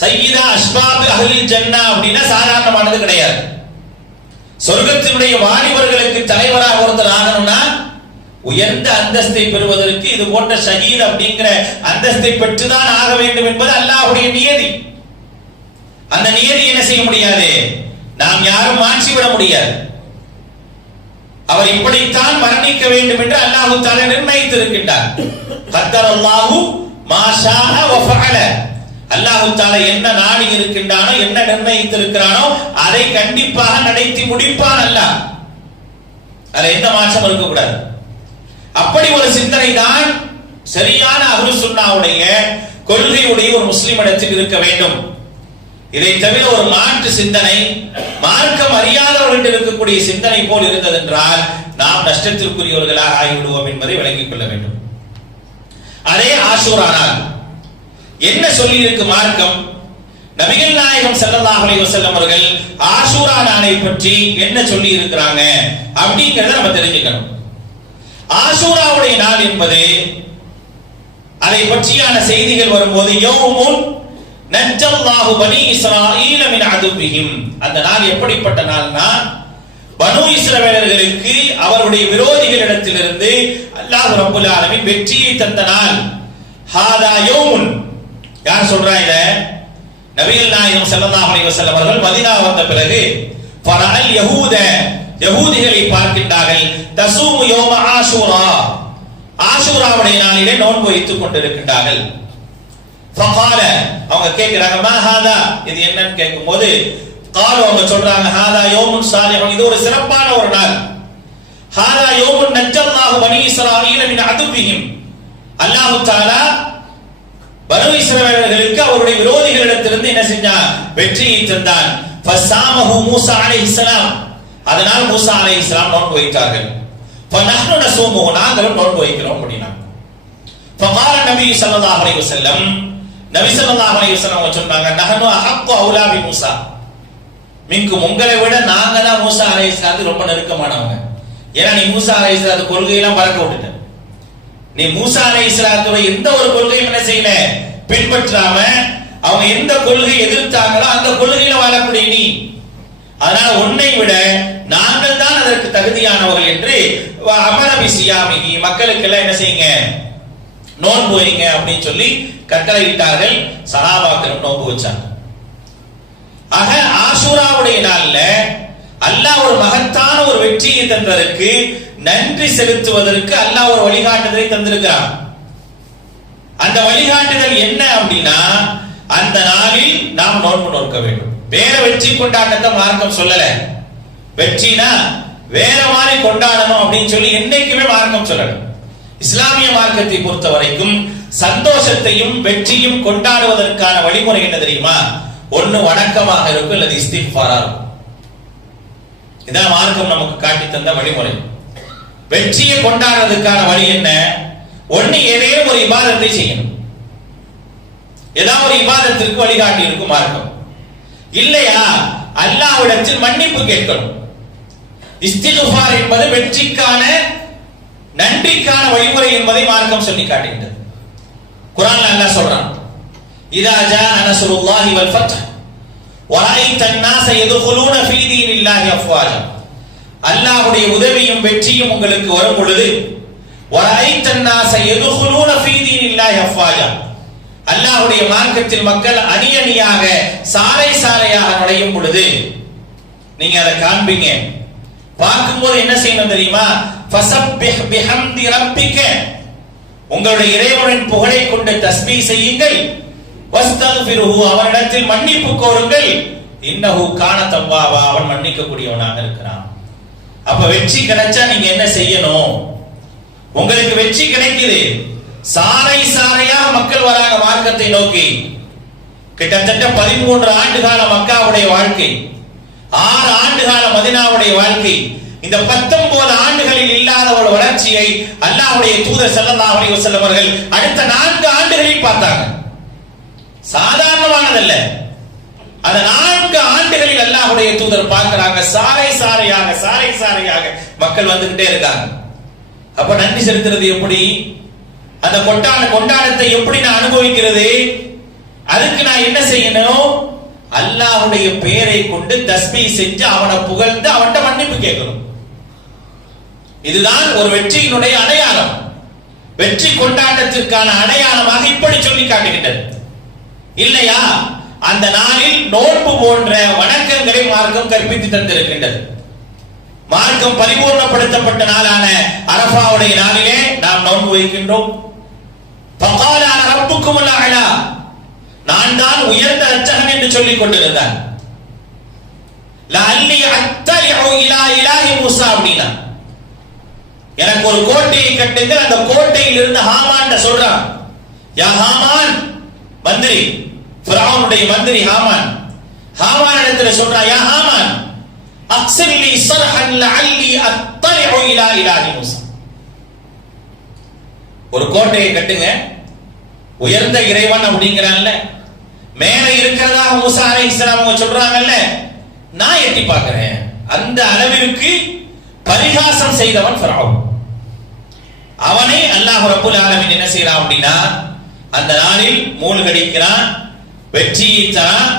சையீதா அஸ்பாபு அஹ்லில் ஜன்னா அப்படின்னா சாதாரணமானது கிடையாது. சொர்க்கத்தினுடைய வாலிபர்களுக்கு தலைவராக ஒருத்தர் ஆகணும்னா உயர்ந்த அந்தஸ்தை பெறுவதற்கு இது போன்ற ஷகீத் அப்படிங்கிற அந்தஸ்தை பெற்றுதான் ஆக வேண்டும் என்பது அல்லாஹுடைய நியதி. அந்த நியதி என்ன செய்ய முடியாது? நாம் யாரும் மாற்றிவிட முடியாது. அவர் இப்படித்தான் மரணிக்க வேண்டும் என்று அல்லாஹு தாலா நிர்ணயித்திருக்கின்றார். கத்தர் அல்லாஹு மாஷாஹ வஃபஅல. அல்லாஹு என்ன நாடி இருக்கின்றானோ என்ன நிர்ணயித்திருக்கிறானோ அதை கண்டிப்பாக நடத்தி முடிப்பான் அல்லாஹ். அதுல எந்த மாற்றம் இருக்கக்கூடாது. அப்படி ஒரு சிந்தனை தான் சரியான அகுல் சுண்ணாவுடைய கொள்கையுடைய ஒரு முஸ்லிம் இடத்தில் இருக்க வேண்டும். இதை தவிர ஒரு மாற்று சிந்தனை மார்க்கம் அறியாதவர்கள் இருக்கக்கூடிய சிந்தனை போல் இருந்ததென்றால் நாம் நஷ்டத்திற்குரியவர்களாக ஆகிவிடுவோம் என்பதை விளங்கிக் கொள்ள வேண்டும். அதே ஆசூரா என்ன சொல்லி இருக்கு மார்க்கம்? நபிகள் நாயகம் செல்லல்லாஹ் அலைவசல்லம் அவர்கள் ஆசூரா நாளை பற்றி என்ன சொல்லி இருக்கிறாங்க அப்படிங்கறத நம்ம தெரிஞ்சுக்கணும். ஆசூராவுடைய நாள் என்பது அதை பற்றியான செய்திகள் வரும்போது யௌமுன் நஜ்ஜல்லாஹு பனி இஸ்ராயீல மின் அதுபிஹிம் அந்த நாள் எப்படிப்பட்ட நாள்னா பனு இஸ்ரவேலர்களுக்கு அவருடைய விரோதிகளிடத்திலிருந்து அல்லாஹ் ரப்புல் ஆலமின் வெற்றியை தந்த நாள். ஹாதா யோமுன். யார் சொல்றா இத? நபிகள் நாயகம் ஸல்லல்லாஹு அலைஹி வஸல்லம் அவர்கள் மதீனா வந்த பிறகு ஃபரஅல் யஹூத யஹூதிகளை பார்க்கின்றார்கள். தசூமு யௌம ஆஷூரா ஆஷூராவுடைய நாளிலே நோன்பு வைத்துக் கொண்டிருக்கின்றார்கள். ஃபகால அவங்க கேக்குறாங்க மா ஹாதா இது என்னன்னு கேட்கும்போது காலு அவங்க சொல்றாங்க ஹாதா யோமுன் சாலிஹுன் இது ஒரு சிறப்பான ஒரு நாள். ஹாதா யோமுன் நஜ்ஜல்லாஹு பனி இஸ்ராயீல மின் அதுபிஹிம் அல்லாஹ் தஆலா பனு இஸ்ரவேலர்களுக்கு அவருடைய விரோதிகளிடத்திலிருந்து என்ன செஞ்சார்? வெற்றியை தந்தான் ஃபஸாமஹு மூசா அலைஹிஸ்ஸலாம் அதனால் மூசா அலைஹிஸ்ஸலாம் நோன்பு வைத்தார்கள். ஃபநஹ்னு நஸூமுஹு நாங்களும் நோன்பு வைக்கிறோம் அப்படின்னா ஃபகால நபி ஸல்லல்லாஹு அலைஹி வஸல்லம் நபி ஸல்லல்லாஹு அலைஹி வஸல்லம் அவங்க சொன்னாங்க நஹனு அஹqqu அவுலா பி மூசா. மின்கும் உங்களை விட நாங்க தான் மூசா அலைஹிஸ்ஸலாத்துக்கு ரொம்ப நெருக்கமானவங்க. ஏன்னா நீ மூசா அலைஹிஸ்ஸலாத்து கொள்கையெல்லாம் பறக்க விட்டுட்ட. நீ மூசா அலைஹிஸ்ஸலாத்துடைய எந்த ஒரு கொள்கையும் என்ன செய்யல? பின்பற்றாம அவங்க எந்த கொள்கை எதிர்த்தாங்களோ அந்த கொள்கையில வாழக்கூடிய நீ. அதனால உன்னை விட நாங்கள் தான் அதற்கு தகுதியானவர்கள் என்று அமரபி சியாமிகி. மக்களுக்கு எல்லாம் என்ன செய்யுங்க? நோன்பு வைங்க அப்படின்னு சொல்லி கட்டளையிட்டார்கள். சஹாபாக்களும் நோன்பு வச்சாங்க. ஆக ஆசூராவுடைய அல்லாஹ் ஒரு மகத்தான ஒரு வெற்றியை தந்ததற்கு நன்றி செலுத்துவதற்கு அல்லாஹ் ஒரு வழிகாட்டுதலை தந்திருக்கிறார். அந்த வழிகாட்டுதல் என்ன அப்படின்னா அந்த நாளில் நாம் நோன்பு நோக்க வேண்டும். வேற வெற்றி கொண்டாட்டத்தை மார்க்கம் சொல்லல. வெற்றினா வேற மாதிரி கொண்டாடணும் அப்படின்னு சொல்லி என்னைக்குமே மார்க்கம் சொல்லணும் இஸ்லாமிய மார்க்கத்தை பொறுத்த வரைக்கும் சந்தோஷத்தையும் வெற்றியும் கொண்டாடுவதற்கான வழிமுறை என்ன தெரியுமா? ஒன்னு வணக்கமாக இருக்கும் அல்லது இஸ்திஃபாரா இருக்கும். இதான் மார்க்கம் நமக்கு காட்டி தந்த வழிமுறை. வெற்றியை கொண்டாடுறதுக்கான வழி என்ன? ஒண்ணு ஏதேனும் ஒரு இபாதத்தை செய்யணும். ஏதாவது ஒரு இபாதத்திற்கு வழிகாட்டி இருக்கும் மார்க்கம். இல்லையா? அல்லாவிடத்தில் மன்னிப்பு கேட்கணும். இஸ்திகுஃபார் என்பது வெற்றிக்கான நன்றிக்கான வழிமுறை என்பதை மார்க்கம் சொல்லி காட்டுகின்றது. குரான் அல்லாஹ் சொல்றான் இதா ஜா நஸ்ருல்லாஹி வல் ஃபத்ஹ். அல்லாஹுடைய உதவியும் வெற்றியும் உங்களுக்கு வரும் பொழுது அல்லாஹுடைய மார்க்கத்தில் மக்கள் அணியணியாக சாலை சாலையாக நுழையும் பொழுது நீங்க அதை காண்பீங்க. பார்க்கும்போது என்ன செய்யணும் தெரியுமா? உங்களுடைய இறைவனின் புகழை கொண்டு தஸ்மி செய்யுங்கள். வஸ்தக்ஃபிருஹு அவரிடத்தில் மன்னிப்பு கோருங்கள். இன்னஹு கான தவ்வாபா அவன் மன்னிக்க கூடியவனாக இருக்கிறான். அப்ப வெற்றி கிடைச்சா நீங்க என்ன செய்யணும்? உங்களுக்கு வெற்றி கிடைக்குது. சாலை சாலையாக மக்கள் வராங்க மார்க்கத்தை நோக்கி. கிட்டத்தட்ட பதிமூன்று ஆண்டு கால மக்காவுடைய வாழ்க்கை. ஆறு ஆண்டு கால மதினாவுடைய வாழ்க்கை. இந்த பத்தொன்பது ஆண்டுகளில் இல்லாத ஒரு வளர்ச்சியை அல்லாவுடைய தூதர் ஸல்லல்லாஹு செல்லவர்கள் அடுத்த நான்கு ஆண்டுகளில் பார்த்தாங்க. சாதாரணமானதல்ல. அந்த நான்கு ஆண்டுகளில் அல்லாஹுடைய தூதர் பார்க்கிறாங்க. சாலை சாலையாக சாலை சாலையாக மக்கள் வந்துகிட்டே இருக்காங்க. அப்ப நன்றி செலுத்துறது எப்படி? அந்த கொண்டாட கொண்டாட்டத்தை எப்படி நான் அனுபவிக்கிறது? அதுக்கு நான் என்ன செய்யணும்? அல்லாஹுடைய பெயரை கொண்டு தஸ்மி செஞ்சு அவனை புகழ்ந்து அவன்கிட்ட மன்னிப்பு கேட்கணும். இதுதான் ஒரு வெற்றியினுடைய அடையாளம். வெற்றி கொண்டாட்டத்திற்கான அடையாளமாக இப்படி சொல்லி காட்டுகின்றது. இல்லையா? அந்த நாளில் நோன்பு போன்ற வணக்கங்களை மார்க்கம் கற்பித்து தந்திருக்கின்றது. மார்க்கம் பரிபூர்ணப்படுத்தப்பட்ட நாளான அரபாவுடைய நாளிலே நாம் நோன்பு வைக்கின்றோம். பகாலான ரப்புக்கும் அலா. நான் தான் உயர்ந்த அச்சகன் என்று சொல்லிக் கொண்டிருந்தான் லஅல்லி அத்தலிஉ இலா இலாஹி மூசா அப்படின்னா எனக்கு ஒரு கோட்டையை கட்டுங்கள் அந்த கோட்டையில் இருந்து ஹாமான் சொல்றான் யா ஹாமான் மந்திரி. ஃபிரௌனுடைய மந்திரி ஹாமான். ஹாமான் இடத்துல சொல்றான் யா ஹாமான் அக்ஸிர் சர்ஹன் லஅல்லி அத்தலிஉ இலா இலாஹி மூசா. ஒரு கோட்டையை கட்டுங்க. உயர்ந்த இறைவன் அப்படிங்கிறான்ல. மேல இருக்கிறதாக மூசா அலைஹிஸ்ஸலாம் அவங்க சொல்றாங்கல்ல நான் எட்டி பார்க்கிறேன். அந்த அளவிற்கு பரிகாசம் செய்தவன் ஃபிரௌன். அவனை அல்லாஹ் ரப்புல் ஆலமீன் என்ன செய்யறான் அப்படின்னா அந்த நாளில் மூழ்கடிக்கிறான் வெற்றியை தரான்.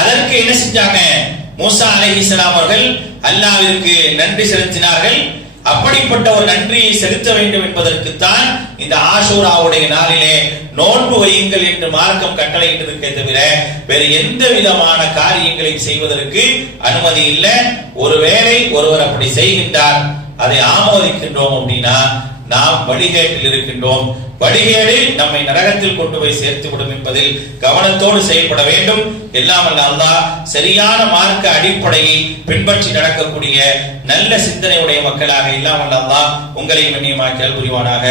அதற்கு என்ன செஞ்சாங்க? மூசா அலைஹிஸ்ஸலாம் அவர்கள் அல்லாவிற்கு நன்றி செலுத்தினார்கள். அப்படிப்பட்ட ஒரு நன்றியை செலுத்த வேண்டும் என்பதற்குத்தான் இந்த ஆஷூராவுடைய நாளிலே நோன்பு வையுங்கள் என்று மார்க்கம் கட்டளையிட்டிருக்கே தவிர வேறு எந்த விதமான காரியங்களையும் செய்வதற்கு அனுமதி இல்லை. ஒருவேளை ஒருவர் அப்படி செய்கின்றார் அதை ஆமோதிக்கின்றோம் அப்படின்னா நாம் வழிகேட்டில் இருக்கின்றோம். வழிகேடு நம்மை நரகத்தில் கொண்டு போய் சேர்த்து விடும் என்பதில் கவனத்தோடு செயல்பட வேண்டும். எல்லாம் அல்ல அல்லாஹ் சரியான மார்க்க அடிப்படையை பின்பற்றி நடக்கக்கூடிய நல்ல சிந்தனையுடைய மக்களாக இல்லாமல் அல்லாஹ் உங்களை புரிவானாக